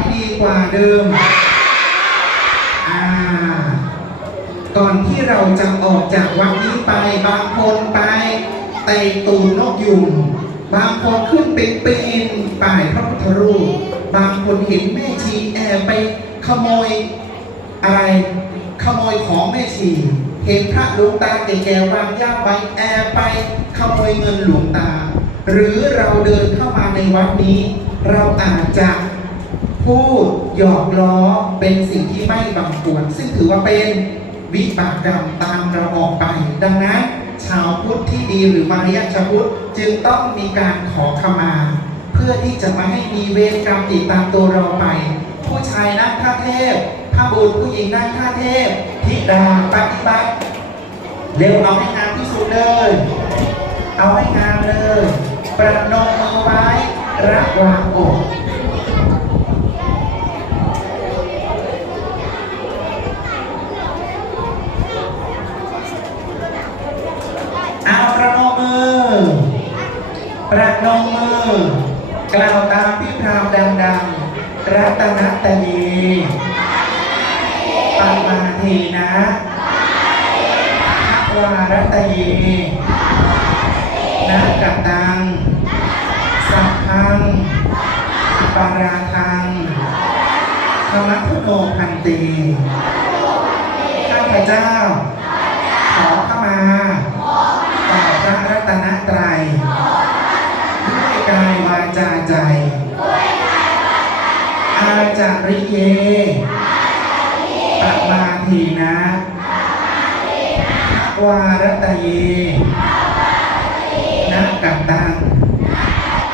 ที่ดีกว่าเดิม อ่าก่อนที่เราจะออกจากวัดนี้ไปบางคนไปไต่ตูนนกยุงบางคนขึ้นไปปีนป่ายพระพุทธรูป บางคนเห็นแม่ชีแอบไปขโมยอะไรขโมยของแม่ชี เห็นพระหลวงตาแก่ๆวางย่าไปแอบไปขโมยเงินหลวงตา หรือเราเดินเข้ามาในวัดนี้ เราอาจจะ พูดหยอกล้อเป็นสิ่งที่ไม่บังควร ซึ่งถือว่าเป็นวิบากกรรมตามเราออกไป ดังนั้น ชาวพุทธที่ดีหรือมารยาชาวพุทธจึงต้องมีการขอขมา เพื่อที่จะไม่ให้มีเวรกรรมติดตามตัวเราไป ผู้ชายนั่งท่าเทพพระบุตรผู้หญิงนั่งท่าเทพธิดาปฏิบัติเร็วเอาให้งามที่สุดเลย เอาให้งามเลย ประนมมือไว้ระวางอก เอาประนมมือ ประ นมมือกล่าวตามพี่พรามดังๆ รัตนตยีปามาทีนะพระวารัตยีนักกตัง สัพพัง ปาราทังธรรมทุโนพันตีข้าพเจ้า จาริเยปะมาทีนะวารตเย